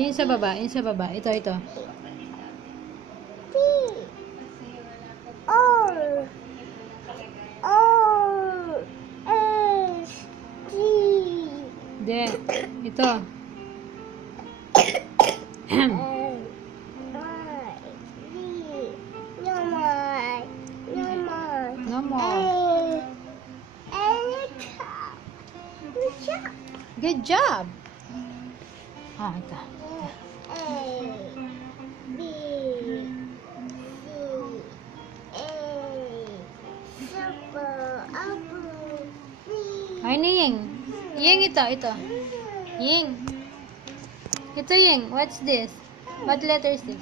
yun sa baba. Yun sa baba. Ito, ito. P. O. O. S. T. Hindi. Ito. No more. Good job. Ah, ito. Ay, ni Ying. Ying, ito, ito. Ying. Ito, Ying. What's this? What letter is this?